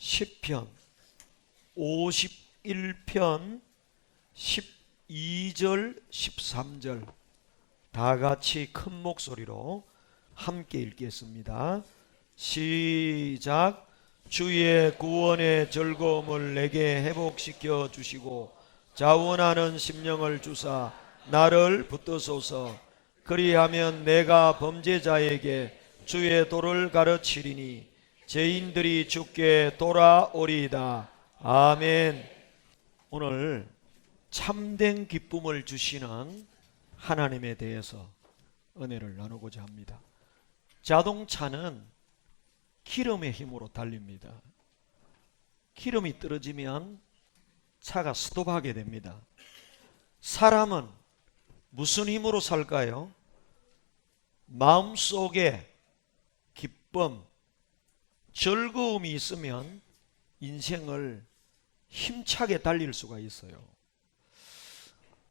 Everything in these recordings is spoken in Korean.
시편 51편 12절 13절 다 같이 큰 목소리로 함께 읽겠습니다. 시작. 주의 구원의 즐거움을 내게 회복시켜 주시고 자원하는 심령을 주사 나를 붙드소서. 그리하면 내가 범죄자에게 주의 도를 가르치리니 죄인들이 주께 돌아오리이다. 아멘. 오늘 참된 기쁨을 주시는 하나님에 대해서 은혜를 나누고자 합니다. 자동차는 기름의 힘으로 달립니다. 기름이 떨어지면 차가 스톱하게 됩니다. 사람은 무슨 힘으로 살까요? 마음속에 기쁨, 즐거움이 있으면 인생을 힘차게 달릴 수가 있어요.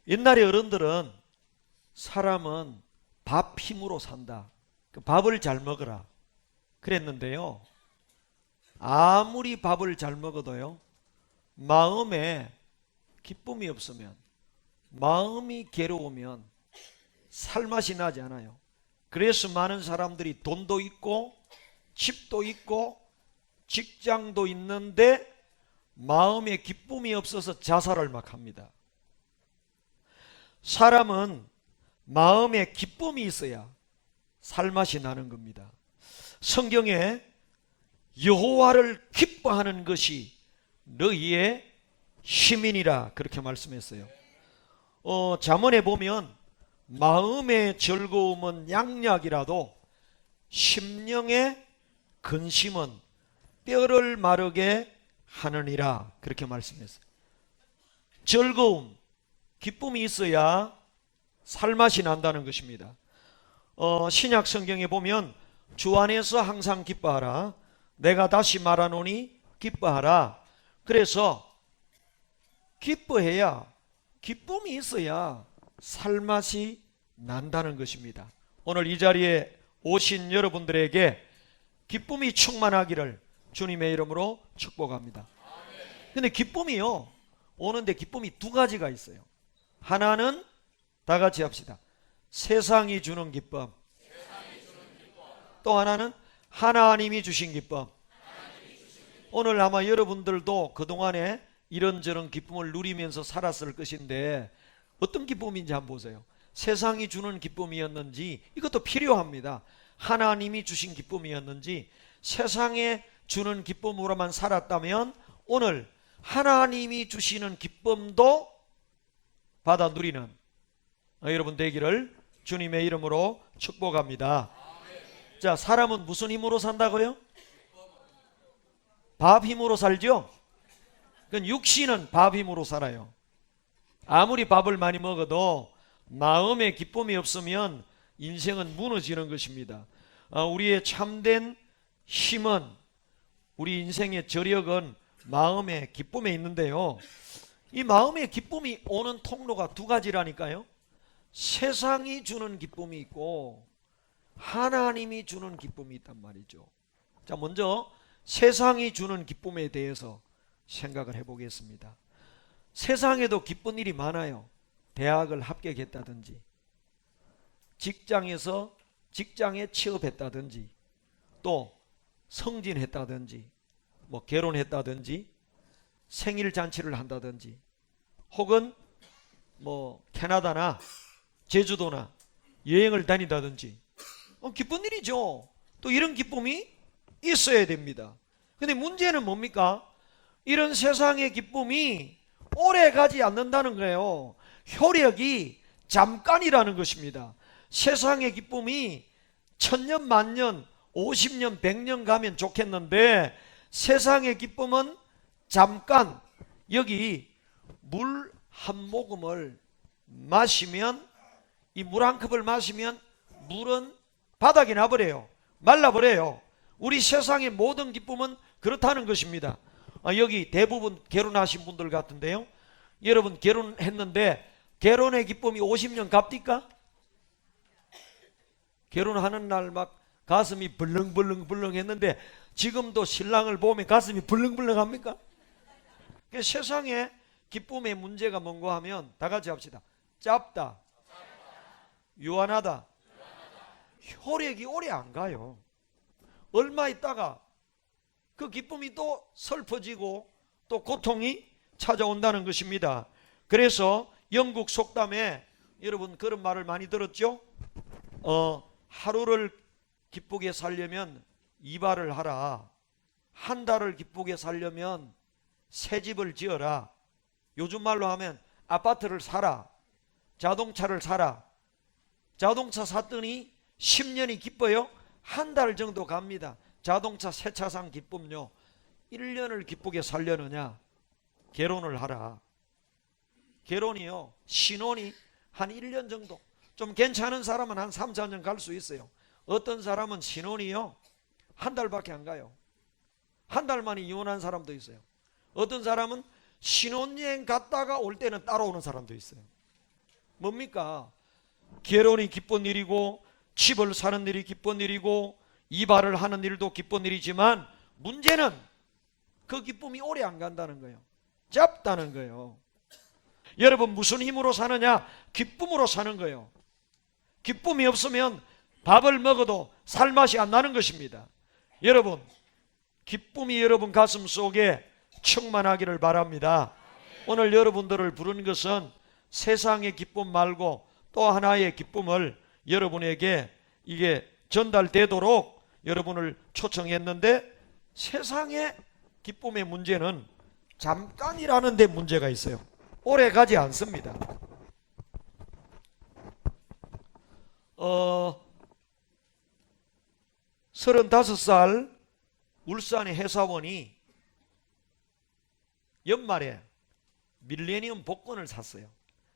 옛날에 어른들은 사람은 밥 힘으로 산다. 밥을 잘 먹어라 그랬는데요, 아무리 밥을 잘 먹어도요, 마음에 기쁨이 없으면, 마음이 괴로우면 살맛이 나지 않아요. 그래서 많은 사람들이 돈도 있고 집도 있고 직장도 있는데 마음에 기쁨이 없어서 자살을 막 합니다. 사람은 마음에 기쁨이 있어야 살맛이 나는 겁니다. 성경에 여호와를 기뻐하는 것이 너희의 힘이니라 그렇게 말씀했어요. 잠언에 보면 마음의 즐거움은 양약이라도 심령의 근심은 뼈를 마르게 하느니라 그렇게 말씀했어요. 즐거움, 기쁨이 있어야 살맛이 난다는 것입니다. 신약 성경에 보면 주 안에서 항상 기뻐하라. 내가 다시 말하노니 기뻐하라. 그래서 기뻐해야, 기쁨이 있어야 살맛이 난다는 것입니다. 오늘 이 자리에 오신 여러분들에게 기쁨이 충만하기를 주님의 이름으로 축복합니다. 근데 기쁨이요, 오는데 기쁨이 두 가지가 있어요. 하나는 다 같이 합시다. 세상이 주는 기쁨. 또 하나는 하나님이 주신 기쁨. 오늘 아마 여러분들도 그동안에 이런저런 기쁨을 누리면서 살았을 것인데 어떤 기쁨인지 한번 보세요. 세상이 주는 기쁨이었는지, 이것도 필요합니다. 하나님이 주신 기쁨이었는지, 세상에 주는 기쁨으로만 살았다면 오늘 하나님이 주시는 기쁨도 받아 누리는 여러분 되기를 주님의 이름으로 축복합니다. 자, 사람은 무슨 힘으로 산다고요? 밥 힘으로 살죠? 그건 육신은 밥 힘으로 살아요. 아무리 밥을 많이 먹어도 마음에 기쁨이 없으면 인생은 무너지는 것입니다. 우리의 참된 힘은, 우리 인생의 저력은 마음의 기쁨에 있는데요, 이 마음의 기쁨이 오는 통로가 두 가지라니까요. 세상이 주는 기쁨이 있고 하나님이 주는 기쁨이 있단 말이죠. 자, 먼저 세상이 주는 기쁨에 대해서 생각을 해보겠습니다. 세상에도 기쁜 일이 많아요. 대학을 합격했다든지, 직장에서 직장에 취업했다든지, 또 승진했다든지, 뭐 결혼했다든지, 생일 잔치를 한다든지, 혹은 뭐 캐나다나 제주도나 여행을 다니다든지, 기쁜 일이죠. 또 이런 기쁨이 있어야 됩니다. 근데 문제는 뭡니까? 이런 세상의 기쁨이 오래 가지 않는다는 거예요. 효력이 잠깐이라는 것입니다. 세상의 기쁨이 1000년, 만년, 50년, 100년 가면 좋겠는데 세상의 기쁨은 잠깐. 여기 물 한 모금을 마시면, 이 물 한 컵을 마시면 물은 바닥에 나버려요. 말라버려요. 우리 세상의 모든 기쁨은 그렇다는 것입니다. 여기 대부분 결혼하신 분들 같은데요, 여러분 결혼했는데 결혼의 기쁨이 50년 갑니까? 결혼하는 날 막 가슴이 벌렁벌렁 했는데 지금도 신랑을 보면 가슴이 벌렁벌렁합니까? 세상에 기쁨의 문제가 뭔가 하면 다 같이 합시다. 짧다, 유한하다, 효력이 오래 안 가요. 얼마 있다가 그 기쁨이 또 슬퍼지고 또 고통이 찾아온다는 것입니다. 그래서 영국 속담에 여러분 그런 말을 많이 들었죠? 하루를 기쁘게 살려면 이발을 하라. 한 달을 기쁘게 살려면 새 집을 지어라. 요즘 말로 하면 아파트를 사라. 자동차를 사라. 자동차 샀더니 10년이 기뻐요? 한 달 정도 갑니다. 자동차 새 차 산 기쁨요. 1년을 기쁘게 살려느냐? 결혼을 하라. 결혼이요, 신혼이 한 1년 정도, 좀 괜찮은 사람은 한 3, 4년 갈 수 있어요. 어떤 사람은 신혼이요 한 달밖에 안 가요. 한 달 만에 이혼한 사람도 있어요. 어떤 사람은 신혼여행 갔다가 올 때는 따라오는 사람도 있어요. 뭡니까? 결혼이 기쁜 일이고 집을 사는 일이 기쁜 일이고 이발을 하는 일도 기쁜 일이지만 문제는 그 기쁨이 오래 안 간다는 거예요. 짧다는 거예요. 여러분 무슨 힘으로 사느냐? 기쁨으로 사는 거예요. 기쁨이 없으면 밥을 먹어도 살맛이 안 나는 것입니다. 여러분 기쁨이 여러분 가슴 속에 충만하기를 바랍니다. 오늘 여러분들을 부른 것은 세상의 기쁨 말고 또 하나의 기쁨을 여러분에게 이게 전달되도록 여러분을 초청했는데, 세상의 기쁨의 문제는 잠깐이라는 데 문제가 있어요. 오래 가지 않습니다. 35살 울산의 회사원이 연말에 밀레니엄 복권을 샀어요.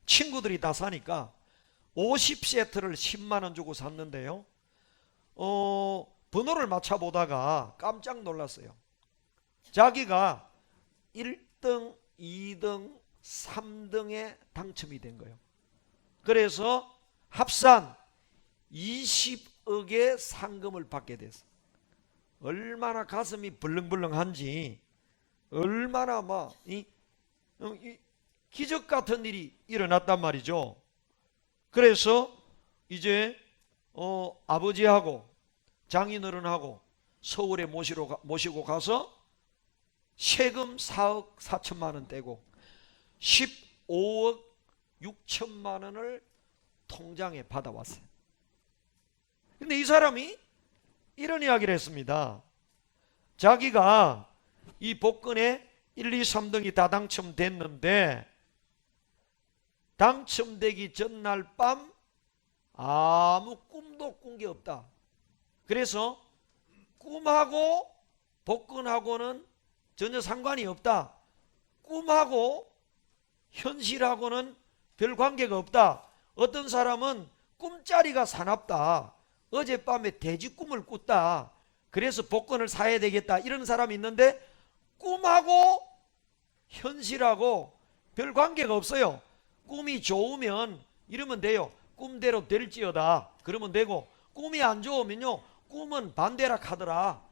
친구들이 다 사니까 50세트를 10만원 주고 샀는데요, 번호를 맞춰보다가 깜짝 놀랐어요. 자기가 1등, 2등, 3등에 당첨이 된 거예요. 그래서 합산 20억의 상금을 받게 됐어요. 얼마나 가슴이 벌렁벌렁한지, 얼마나 막 기적 같은 일이 일어났단 말이죠. 그래서 이제 아버지하고 장인어른하고 서울에 모시고 가서 세금 4억 4천만 원 떼고 15억 6천만 원을 통장에 받아왔어요. 근데 이 사람이 이런 이야기를 했습니다. 자기가 이 복권에 1, 2, 3등이 다 당첨됐는데 당첨되기 전날 밤 아무 꿈도 꾼 게 없다. 그래서 꿈하고 복권하고는 전혀 상관이 없다. 꿈하고 현실하고는 별 관계가 없다. 어떤 사람은 꿈자리가 사납다. 어젯밤에 돼지 꿈을 꿨다. 그래서 복권을 사야 되겠다. 이런 사람이 있는데 꿈하고 현실하고 별 관계가 없어요. 꿈이 좋으면 이러면 돼요. 꿈대로 될지어다. 그러면 되고, 꿈이 안 좋으면요, 꿈은 반대라 카더라.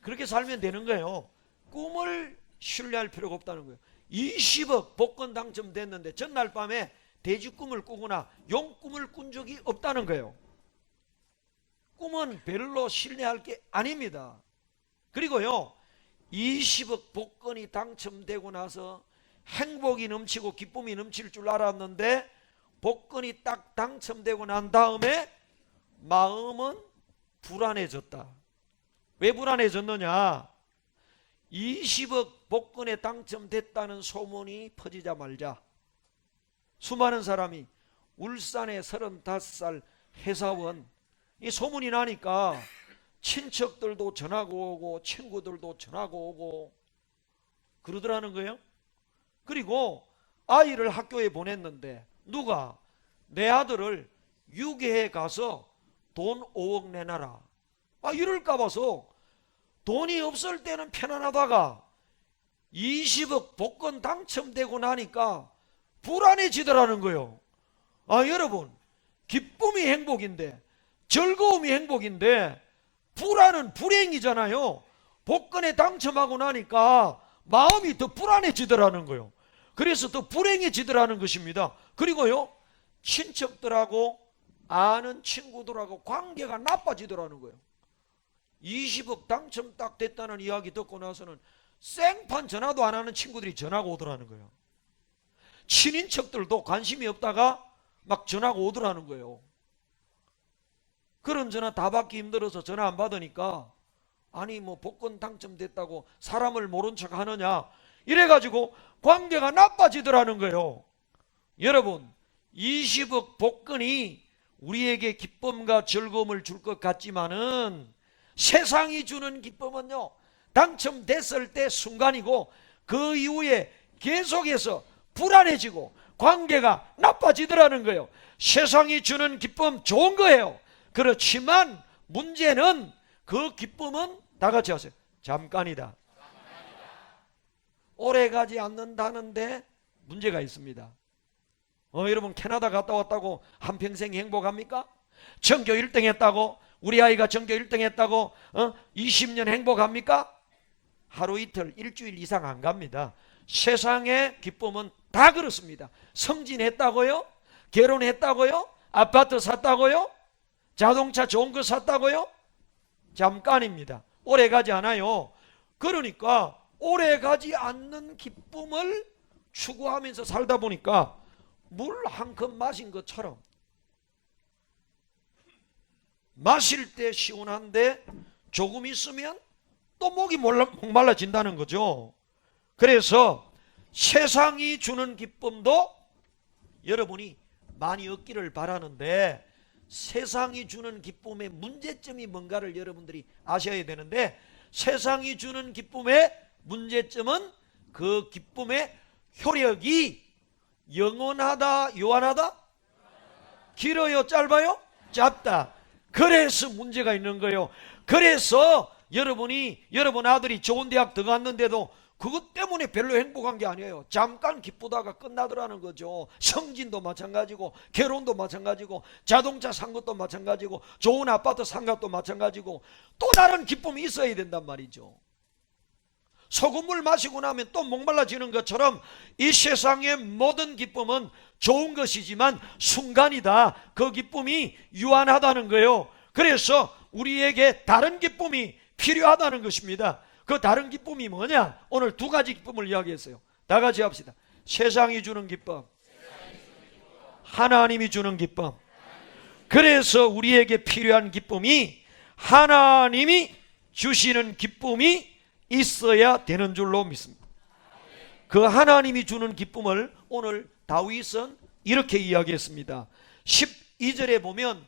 그렇게 살면 되는 거예요. 꿈을 신뢰할 필요가 없다는 거예요. 20억 복권 당첨됐는데 전날 밤에 돼지 꿈을 꾸거나 용 꿈을 꾼 적이 없다는 거예요. 꿈은 별로 신뢰할 게 아닙니다. 그리고요, 20억 복권이 당첨되고 나서 행복이 넘치고 기쁨이 넘칠 줄 알았는데 복권이 딱 당첨되고 난 다음에 마음은 불안해졌다. 왜 불안해졌느냐? 20억 복권에 당첨됐다는 소문이 퍼지자마자 수많은 사람이 울산의 35살 회사원, 이 소문이 나니까 친척들도 전화가 오고 친구들도 전화가 오고 그러더라는 거예요. 그리고 아이를 학교에 보냈는데 누가 내 아들을 유괴해 가서 돈 5억 내놔라. 이럴까 봐서 돈이 없을 때는 편안하다가 20억 복권 당첨되고 나니까 불안해지더라는 거예요. 여러분, 기쁨이 행복인데, 즐거움이 행복인데 불안은 불행이잖아요. 복권에 당첨하고 나니까 마음이 더 불안해지더라는 거예요. 그래서 더 불행해지더라는 것입니다. 그리고요, 친척들하고 아는 친구들하고 관계가 나빠지더라는 거예요. 20억 당첨 딱 됐다는 이야기 듣고 나서는 생판 전화도 안 하는 친구들이 전화가 오더라는 거예요. 친인척들도 관심이 없다가 막 전화가 오더라는 거예요. 그런 전화 다 받기 힘들어서 전화 안 받으니까, 아니 뭐 복권 당첨됐다고 사람을 모른 척 하느냐, 이래가지고 관계가 나빠지더라는 거예요. 여러분, 20억 복권이 우리에게 기쁨과 즐거움을 줄 것 같지만은 세상이 주는 기쁨은요, 당첨됐을 때 순간이고 그 이후에 계속해서 불안해지고 관계가 나빠지더라는 거예요. 세상이 주는 기쁨 좋은 거예요. 그렇지만 문제는 그 기쁨은 다 같이 하세요. 잠깐이다. 오래가지 않는다는데 문제가 있습니다. 여러분, 캐나다 갔다 왔다고 한평생 행복합니까? 전교 1등 했다고, 우리 아이가 전교 1등 했다고 20년 행복합니까? 하루 이틀 일주일 이상 안 갑니다. 세상의 기쁨은 다 그렇습니다. 성진했다고요? 결혼했다고요? 아파트 샀다고요? 자동차 좋은 거 샀다고요? 잠깐입니다. 오래 가지 않아요. 그러니까 오래 가지 않는 기쁨을 추구하면서 살다 보니까 물 한 컵 마신 것처럼, 마실 때 시원한데 조금 있으면 또 목이 목말라진다는 거죠. 그래서 세상이 주는 기쁨도 여러분이 많이 얻기를 바라는데, 세상이 주는 기쁨의 문제점이 뭔가를 여러분들이 아셔야 되는데, 세상이 주는 기쁨의 문제점은 그 기쁨의 효력이 영원하다, 요한하다? 길어요, 짧아요? 짧다. 그래서 문제가 있는 거예요. 그래서 여러분 아들이 좋은 대학 들어갔는데도 그것 때문에 별로 행복한 게 아니에요. 잠깐 기쁘다가 끝나더라는 거죠. 성진도 마찬가지고, 결혼도 마찬가지고, 자동차 산 것도 마찬가지고, 좋은 아파트 산 것도 마찬가지고, 또 다른 기쁨이 있어야 된단 말이죠. 소금물 마시고 나면 또 목말라지는 것처럼 이 세상의 모든 기쁨은 좋은 것이지만 순간이다. 그 기쁨이 유한하다는 거예요. 그래서 우리에게 다른 기쁨이 필요하다는 것입니다. 그 다른 기쁨이 뭐냐? 오늘 두 가지 기쁨을 이야기했어요. 다 같이 합시다. 세상이 주는 기쁨, 하나님이 주는 기쁨. 그래서 우리에게 필요한 기쁨이 하나님이 주시는 기쁨이 있어야 되는 줄로 믿습니다. 그 하나님이 주는 기쁨을 오늘 다윗은 이렇게 이야기했습니다. 12절에 보면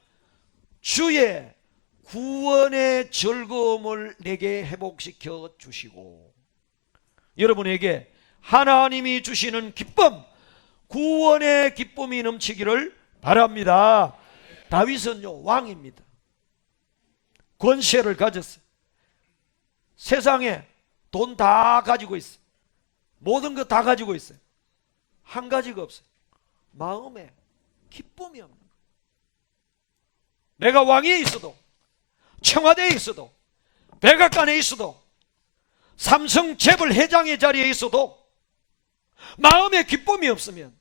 주의 구원의 즐거움을 내게 회복시켜 주시고, 여러분에게 하나님이 주시는 기쁨, 구원의 기쁨이 넘치기를 바랍니다. 다윗은요, 왕입니다. 권세를 가졌어요. 세상에 돈 다 가지고 있어요. 모든 것 다 가지고 있어요. 한 가지가 없어요. 마음에 기쁨이 없는 거예요. 내가 왕위에 있어도, 청와대에 있어도, 백악관에 있어도, 삼성 재벌 회장의 자리에 있어도 마음에 기쁨이 없으면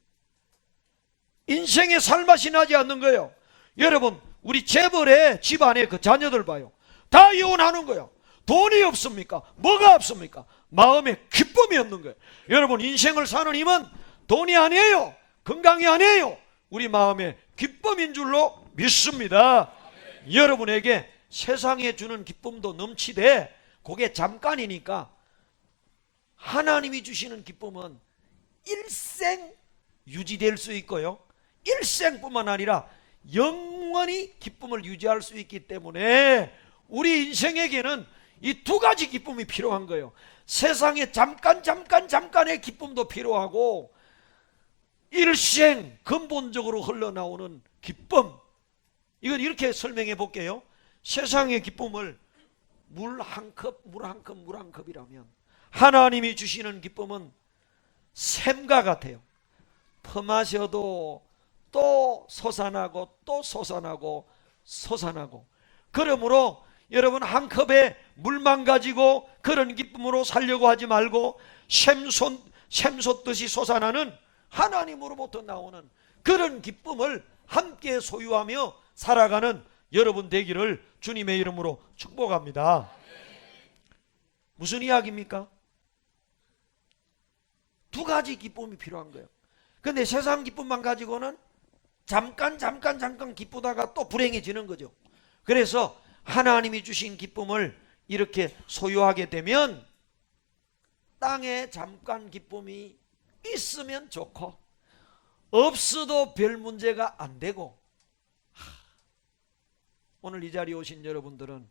인생의 살맛이 나지 않는 거예요. 여러분, 우리 재벌의 집안에 그 자녀들 봐요. 다 이혼하는 거예요. 돈이 없습니까? 뭐가 없습니까? 마음에 기쁨이 없는 거예요. 여러분, 인생을 사는 힘은 돈이 아니에요. 건강이 아니에요. 우리 마음에 기쁨인 줄로 믿습니다. 여러분에게 세상에 주는 기쁨도 넘치되 그게 잠깐이니까 하나님이 주시는 기쁨은 일생 유지될 수 있고요, 일생뿐만 아니라 영원히 기쁨을 유지할 수 있기 때문에 우리 인생에게는 이 두 가지 기쁨이 필요한 거예요. 세상에 잠깐의 기쁨도 필요하고 일생 근본적으로 흘러나오는 기쁨. 이걸 이렇게 설명해 볼게요. 세상의 기쁨을 물 한 컵이라면 하나님이 주시는 기쁨은 샘과 같아요. 퍼마셔도 또 솟아나고 또 솟아나고 솟아나고. 그러므로 여러분, 한 컵에 물만 가지고 그런 기쁨으로 살려고 하지 말고 샘솟듯이 솟아나는 하나님으로부터 나오는 그런 기쁨을 함께 소유하며 살아가는 여러분 되기를 주님의 이름으로 축복합니다. 무슨 이야기입니까? 두 가지 기쁨이 필요한 거예요. 근데 세상 기쁨만 가지고는 잠깐 기쁘다가 또 불행해지는 거죠. 그래서 하나님이 주신 기쁨을 이렇게 소유하게 되면 땅에 잠깐 기쁨이 있으면 좋고 없어도 별 문제가 안 되고, 오늘 이 자리에 오신 여러분들은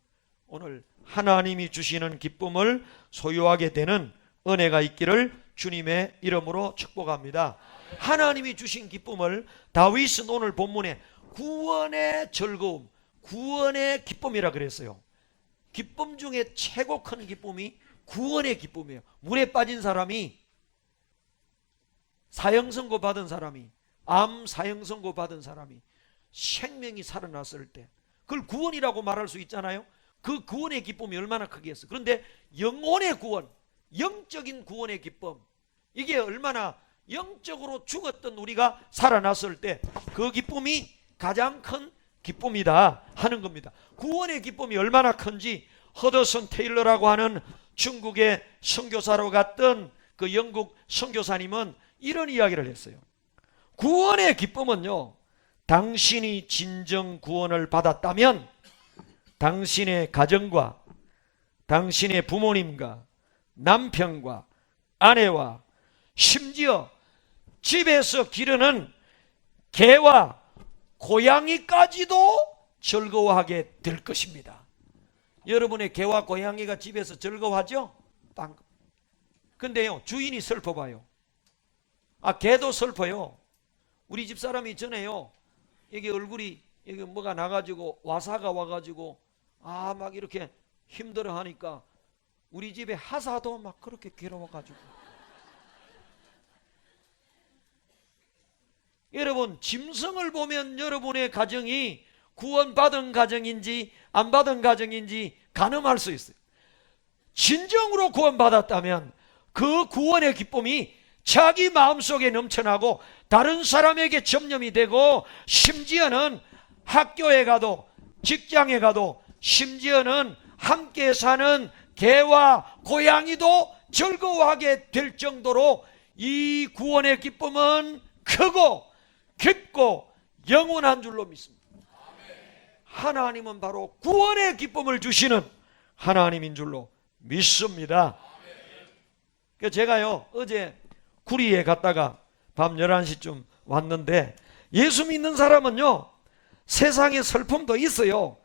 오늘 하나님이 주시는 기쁨을 소유하게 되는 은혜가 있기를 주님의 이름으로 축복합니다. 하나님이 주신 기쁨을 다윗은 오늘 본문에 구원의 즐거움, 구원의 기쁨이라 그랬어요. 기쁨 중에 최고 큰 기쁨이 구원의 기쁨이에요. 물에 빠진 사람이, 사형선고 받은 사람이, 암 사형선고 받은 사람이 생명이 살아났을 때 그걸 구원이라고 말할 수 있잖아요. 그 구원의 기쁨이 얼마나 크겠어. 그런데 영혼의 구원, 영적인 구원의 기쁨, 이게 얼마나 영적으로 죽었던 우리가 살아났을 때 그 기쁨이 가장 큰 기쁨이다 하는 겁니다. 구원의 기쁨이 얼마나 큰지 허더슨 테일러라고 하는 중국의 선교사로 갔던 그 영국 선교사님은 이런 이야기를 했어요. 구원의 기쁨은요, 당신이 진정 구원을 받았다면 당신의 가정과 당신의 부모님과 남편과 아내와 심지어 집에서 기르는 개와 고양이까지도 즐거워하게 될 것입니다. 여러분의 개와 고양이가 집에서 즐거워하죠? 근데요, 주인이 슬퍼봐요. 개도 슬퍼요. 우리 집 사람이 전에요, 여기 얼굴이 여기 뭐가 나가지고 와사가 와가지고 막 이렇게 힘들어 하니까 우리 집에 하사도 막 그렇게 괴로워가지고. 여러분, 짐승을 보면 여러분의 가정이 구원받은 가정인지 안 받은 가정인지 가늠할 수 있어요. 진정으로 구원받았다면 그 구원의 기쁨이 자기 마음속에 넘쳐나고 다른 사람에게 전염이 되고, 심지어는 학교에 가도 직장에 가도 심지어는 함께 사는 개와 고양이도 즐거워하게 될 정도로 이 구원의 기쁨은 크고 깊고 영원한 줄로 믿습니다. 하나님은 바로 구원의 기쁨을 주시는 하나님인 줄로 믿습니다. 제가요, 어제 구리에 갔다가 밤 11시쯤 왔는데, 예수 믿는 사람은요, 세상에 슬픔도 있어요.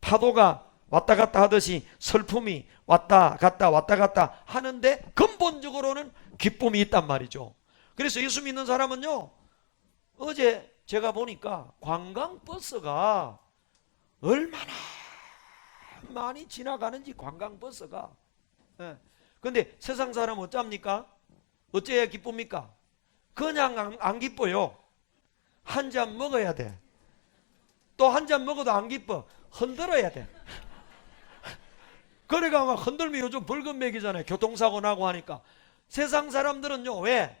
파도가 왔다 갔다 하듯이 슬픔이 왔다 갔다 하는데 근본적으로는 기쁨이 있단 말이죠. 그래서 예수 믿는 사람은요, 어제 제가 보니까 관광버스가 얼마나 많이 지나가는지, 관광버스가. 근데 세상 사람은 어쩝니까? 어째야 기쁩니까? 그냥 안 기뻐요. 한 잔 먹어야 돼. 또 한 잔 먹어도 안 기뻐. 흔들어야 돼. 그래가 막 흔들면 요즘 벌금 매기잖아요. 교통사고 나고 하니까. 세상 사람들은요, 왜?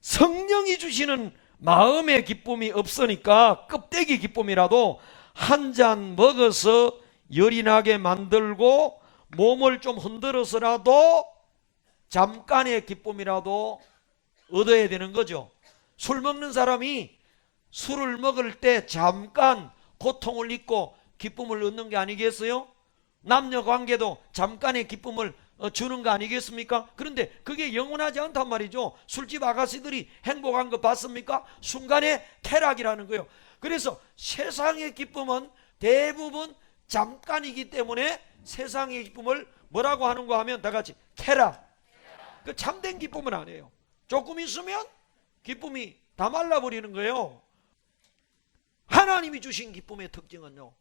성령이 주시는 마음의 기쁨이 없으니까 껍데기 기쁨이라도 한 잔 먹어서 열이 나게 만들고 몸을 좀 흔들어서라도 잠깐의 기쁨이라도 얻어야 되는 거죠. 술 먹는 사람이 술을 먹을 때 잠깐 고통을 잊고 기쁨을 얻는 게 아니겠어요? 남녀 관계도 잠깐의 기쁨을 주는 거 아니겠습니까? 그런데 그게 영원하지 않단 말이죠. 술집 아가씨들이 행복한 거 봤습니까? 순간의 쾌락이라는 거예요. 그래서 세상의 기쁨은 대부분 잠깐이기 때문에 세상의 기쁨을 뭐라고 하는가 하면 다 같이 쾌락. 그 참된 기쁨은 아니에요. 조금 있으면 기쁨이 다 말라버리는 거예요. 하나님이 주신 기쁨의 특징은요,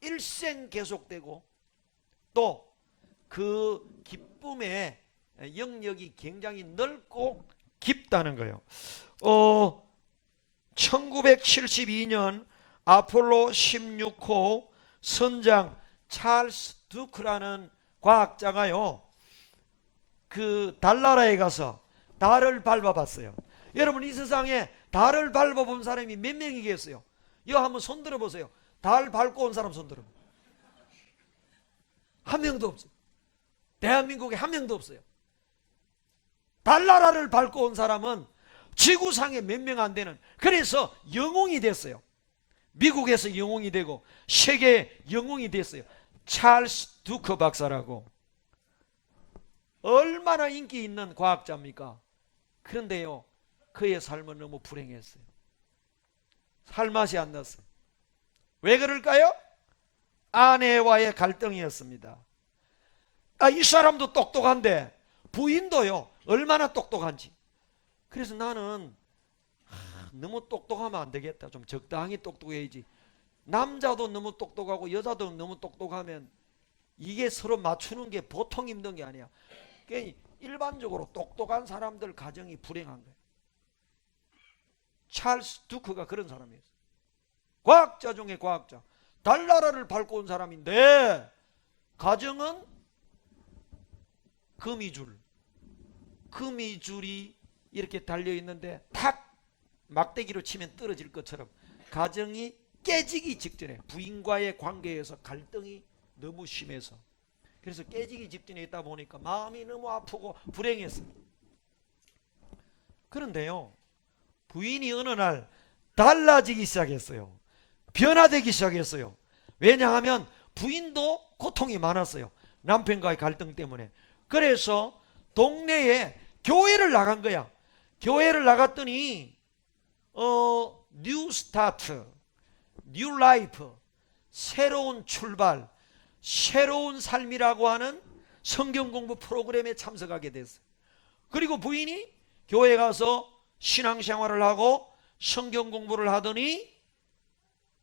일생 계속되고 또 그 기쁨의 영역이 굉장히 넓고 깊다는 거예요. 1972년 아폴로 16호 선장 찰스 두크라는 과학자가요, 그 달나라에 가서 달을 밟아봤어요. 여러분, 이 세상에 달을 밟아본 사람이 몇 명이겠어요? 이거 한번 손 들어보세요. 달 밟고 온 사람 손 들어. 한 명도 없어요. 대한민국에 한 명도 없어요. 달나라를 밟고 온 사람은 지구상에 몇 명 안 되는, 그래서 영웅이 됐어요. 미국에서 영웅이 되고 세계 영웅이 됐어요. 찰스 두커 박사라고. 얼마나 인기 있는 과학자입니까? 그런데요, 그의 삶은 너무 불행했어요. 살맛이 안 났어요. 왜 그럴까요? 아내와의 갈등이었습니다. 이 사람도 똑똑한데 부인도요, 얼마나 똑똑한지. 그래서 나는 너무 똑똑하면 안 되겠다. 좀 적당히 똑똑해야지. 남자도 너무 똑똑하고 여자도 너무 똑똑하면 이게 서로 맞추는 게 보통 힘든 게 아니야. 일반적으로 똑똑한 사람들 가정이 불행한 거예요. 찰스 두크가 그런 사람이었어요. 과학자 중에 과학자. 달나라를 밟고 온 사람인데 가정은 금이줄이 이렇게 달려있는데 탁 막대기로 치면 떨어질 것처럼 가정이 깨지기 직전에, 부인과의 관계에서 갈등이 너무 심해서, 그래서 깨지기 직전에 있다 보니까 마음이 너무 아프고 불행했어요. 그런데요, 부인이 어느 날 달라지기 시작했어요. 변화되기 시작했어요. 왜냐하면 부인도 고통이 많았어요. 남편과의 갈등 때문에. 그래서 동네에 교회를 나간 거야. 교회를 나갔더니 뉴 스타트, 뉴 라이프, 새로운 출발, 새로운 삶이라고 하는 성경 공부 프로그램에 참석하게 됐어요. 그리고 부인이 교회 가서 신앙생활을 하고 성경 공부를 하더니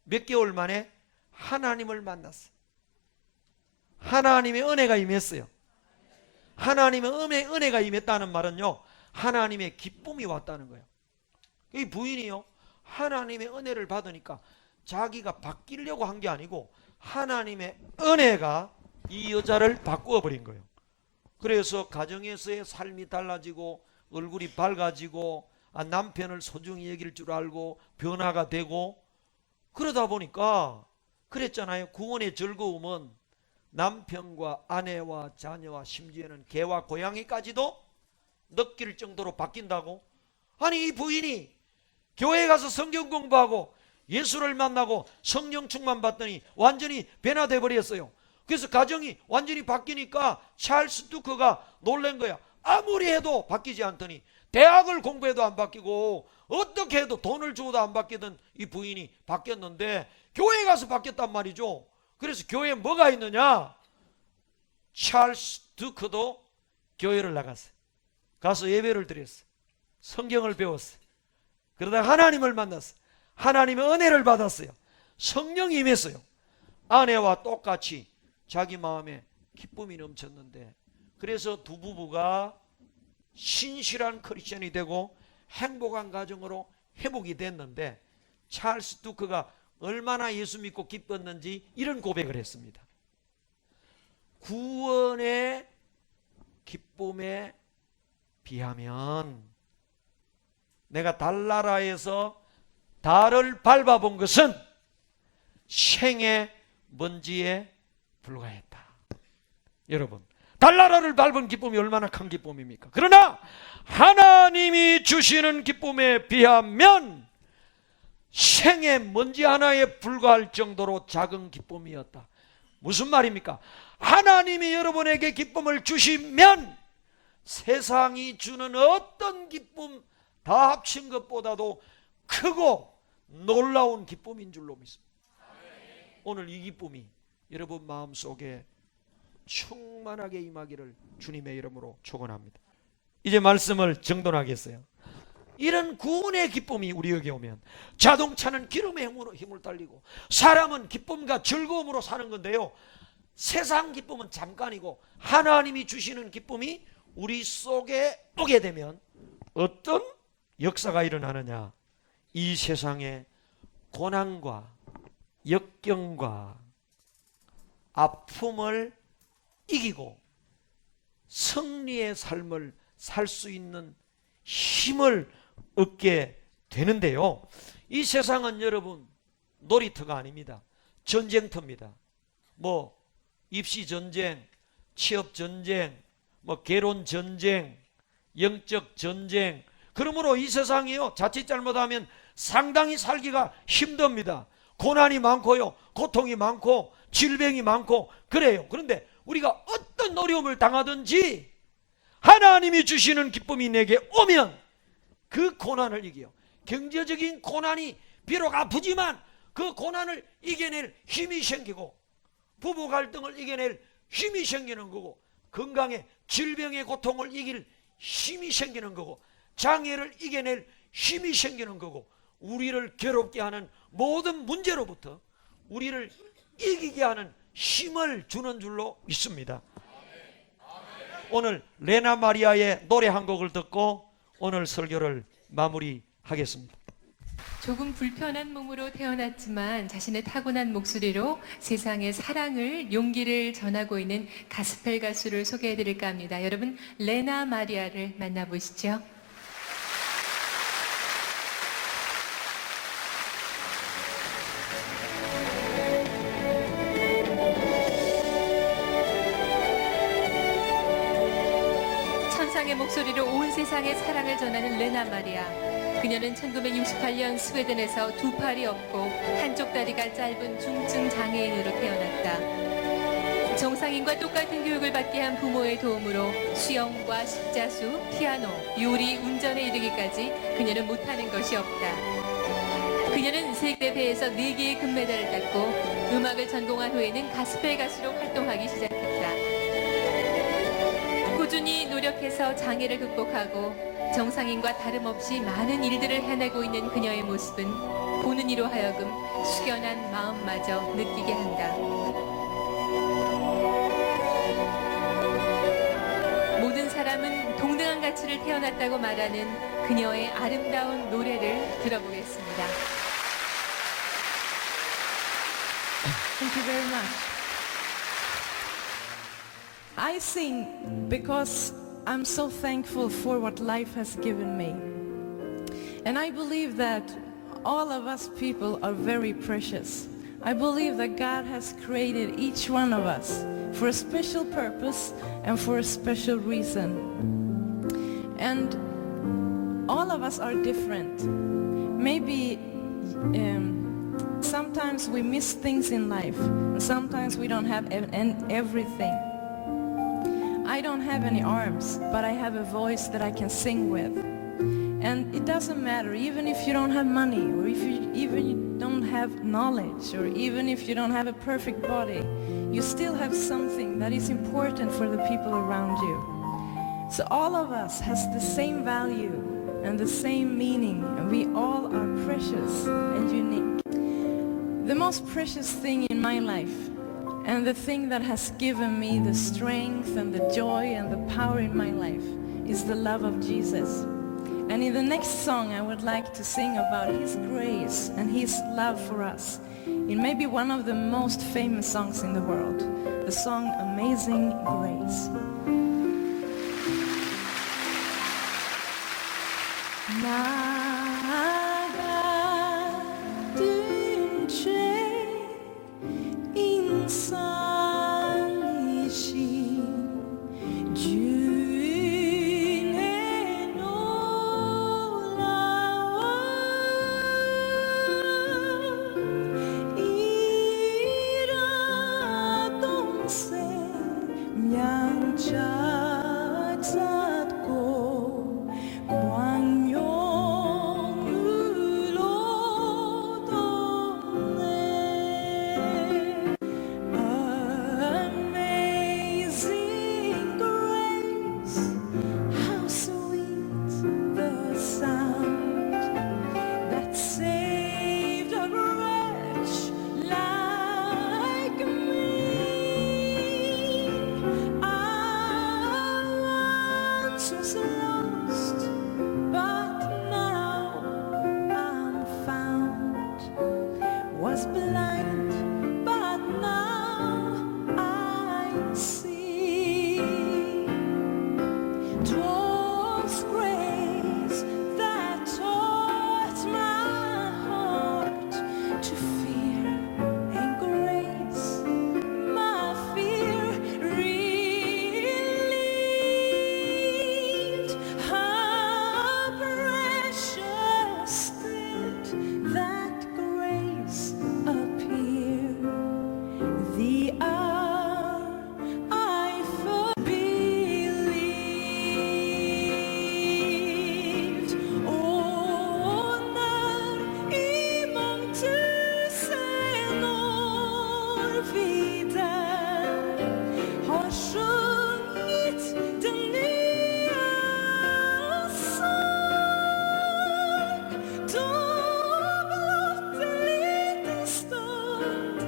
몇 개월 만에 하나님을 만났어요. 하나님의 은혜가 임했어요. 하나님의 은혜가 임했다는 말은요, 하나님의 기쁨이 왔다는 거예요. 이 부인이요, 하나님의 은혜를 받으니까 자기가 바뀌려고 한 게 아니고 하나님의 은혜가 이 여자를 바꾸어 버린 거예요. 그래서 가정에서의 삶이 달라지고 얼굴이 밝아지고 남편을 소중히 여길 줄 알고 변화가 되고, 그러다 보니까 그랬잖아요. 구원의 즐거움은 남편과 아내와 자녀와 심지어는 개와 고양이까지도 느낄 정도로 바뀐다고. 아니, 이 부인이 교회 가서 성경 공부하고 예수를 만나고 성령 충만 받더니 완전히 변화돼 버렸어요. 그래서 가정이 완전히 바뀌니까 찰스 두커가 놀란 거야. 아무리 해도 바뀌지 않더니, 대학을 공부해도 안 바뀌고 어떻게 해도 돈을 주어도 안 바뀌던 이 부인이 바뀌었는데 교회 가서 바뀌었단 말이죠. 그래서 교회에 뭐가 있느냐? 찰스 두커도 교회를 나갔어요. 가서 예배를 드렸어요. 성경을 배웠어요. 그러다 하나님을 만났어요. 하나님의 은혜를 받았어요. 성령이 임했어요. 아내와 똑같이 자기 마음에 기쁨이 넘쳤는데, 그래서 두 부부가 신실한 크리스천이 되고 행복한 가정으로 회복이 됐는데, 찰스 두커가 얼마나 예수 믿고 기뻤는지 이런 고백을 했습니다. 구원의 기쁨에 비하면 내가 달나라에서 달을 밟아본 것은 생의 먼지에 불과했다. 여러분, 달나라를 밟은 기쁨이 얼마나 큰 기쁨입니까? 그러나 하나님이 주시는 기쁨에 비하면 생의 먼지 하나에 불과할 정도로 작은 기쁨이었다. 무슨 말입니까? 하나님이 여러분에게 기쁨을 주시면 세상이 주는 어떤 기쁨 다 합친 것보다도 크고 놀라운 기쁨인 줄로 믿습니다. 오늘 이 기쁨이 여러분 마음속에 충만하게 임하기를 주님의 이름으로 축원합니다. 이제 말씀을 정돈하겠어요. 이런 구원의 기쁨이 우리에게 오면, 자동차는 기름의 힘을 달리고 사람은 기쁨과 즐거움으로 사는 건데요, 세상 기쁨은 잠깐이고 하나님이 주시는 기쁨이 우리 속에 오게 되면 어떤 역사가 일어나느냐? 이 세상의 고난과 역경과 아픔을 이기고 승리의 삶을 살 수 있는 힘을 얻게 되는데요. 이 세상은 여러분 놀이터가 아닙니다. 전쟁터입니다. 뭐 입시 전쟁, 취업 전쟁, 뭐 결혼 전쟁, 영적 전쟁. 그러므로 이 세상이요, 자칫 잘못하면 상당히 살기가 힘듭니다. 고난이 많고요, 고통이 많고 질병이 많고 그래요. 그런데 우리가 어떤 어려움을 당하든지 하나님이 주시는 기쁨이 내게 오면 그 고난을 이겨. 경제적인 고난이 비록 아프지만 그 고난을 이겨낼 힘이 생기고, 부부 갈등을 이겨낼 힘이 생기는 거고, 건강의 질병의 고통을 이길 힘이 생기는 거고, 장애를 이겨낼 힘이 생기는 거고, 우리를 괴롭게 하는 모든 문제로부터 우리를 이기게 하는 힘을 주는 줄로 믿습니다. 오늘 레나 마리아의 노래 한 곡을 듣고 오늘 설교를 마무리하겠습니다. 조금 불편한 몸으로 태어났지만 자신의 타고난 목소리로 세상에 사랑을, 용기를 전하고 있는 가스펠 가수를 소개해드릴까 합니다. 여러분, 레나 마리아를 만나보시죠. 천상의 목소리로 온 세상에 사랑을 전하는 레나 마리아. 그녀는 1968년 스웨덴에서 두 팔이 없고 한쪽 다리가 짧은 중증 장애인으로 태어났다. 정상인과 똑같은 교육을 받게 한 부모의 도움으로 수영과 십자수, 피아노, 요리, 운전에 이르기까지 그녀는 못하는 것이 없다. 그녀는 세계대회에서 4개의 금메달을 땄고 음악을 전공한 후에는 가스펠 가수로 활동하기 시작했다. 꾸준히 노력해서 장애를 극복하고 정상인과 다름없이 많은 일들을 해내고 있는 그녀의 모습은 보는 이로 하여금 숙연한 마음마저 느끼게 한다. 모든 사람은 동등한 가치를 태어났다고 말하는 그녀의 아름다운 노래를 들어보겠습니다. Thank you very much. I sing because I'm so thankful for what life has given me. And I believe that all of us people are very precious. I believe that God has created each one of us for a special purpose and for a special reason. And all of us are different. Maybe sometimes we miss things in life, and sometimes we don't have everything. I don't have any arms, but I have a voice that I can sing with. And it doesn't matter, even if you don't have money, or if you even don't have knowledge, or even if you don't have a perfect body, you still have something that is important for the people around you. So all of us has the same value and the same meaning, and we all are precious and unique. The most precious thing in my life, and the thing that has given me the strength and the joy and the power in my life, is the love of Jesus. And in the next song I would like to sing about His grace and His love for us. It may be one of the most famous songs in the world, the song Amazing Grace. 나가둔 죄 인산이신 주인의 놀라운 이라동생 양자 찾고 광명으로 돕네. Amazing grace, how sweet the sound that saved a wretch like me. I once was lost, but now I'm found. Was blind, but now vida har sjungit den nya sång. Då blott en liten stund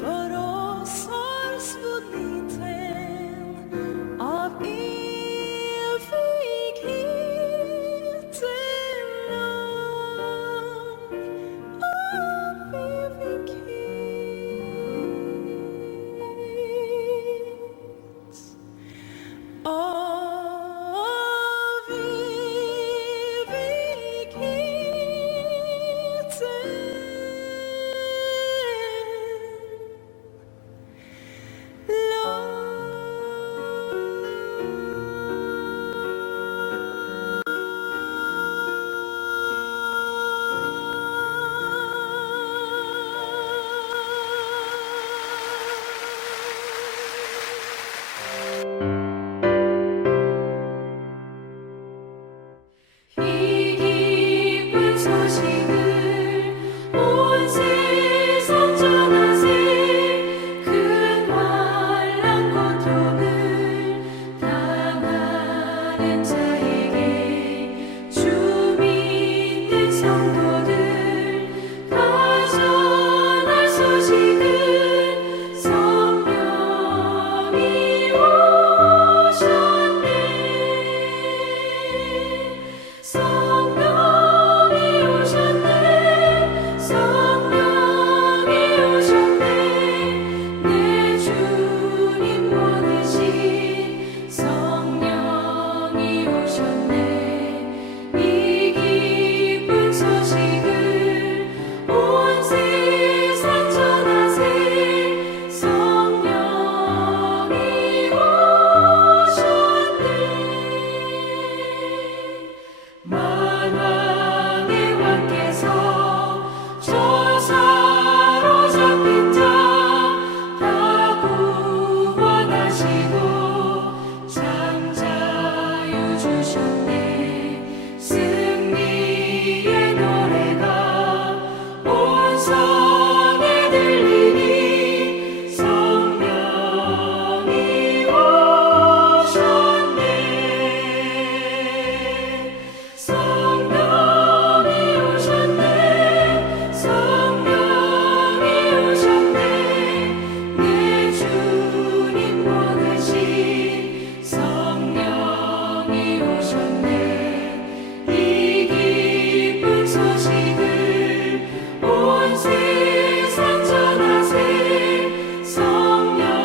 för oss har svunnit en av evigheten lång, av evighet, av 이 기쁜 소식을 온 세상 전하세. 큰 환난 고통을 당하는 자에게 주 믿는 성도들 다 전할 소식은 성령이 오셨네. 성령이 오셨네. 성령이 오셨네. 내 주님 보내신 성령이 오셨네. 이 기쁜 소식을 온 세상 전하세. 성령이 오셨네. 만왕의 왕께서 저 사로잡힌 자 다 구원하시고 장자유 주셨네. 승리의 노래가 온 성에 들리니 성령이 오셨네. 성령이 오셨네. 성령이 오셨네. 내 주님 보내신 성령이 오셨네. 이 기쁜 소식을 온 세상 전하세. 성령이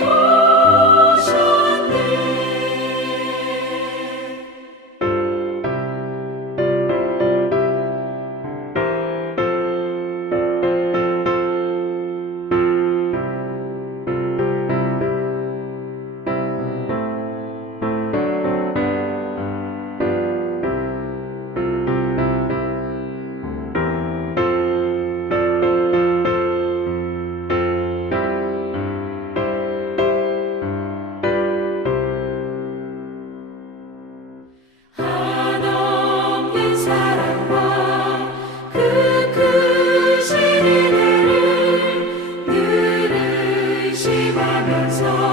오셨네. 한없는 사랑과 그 크신 은혜를 늘 의심하면서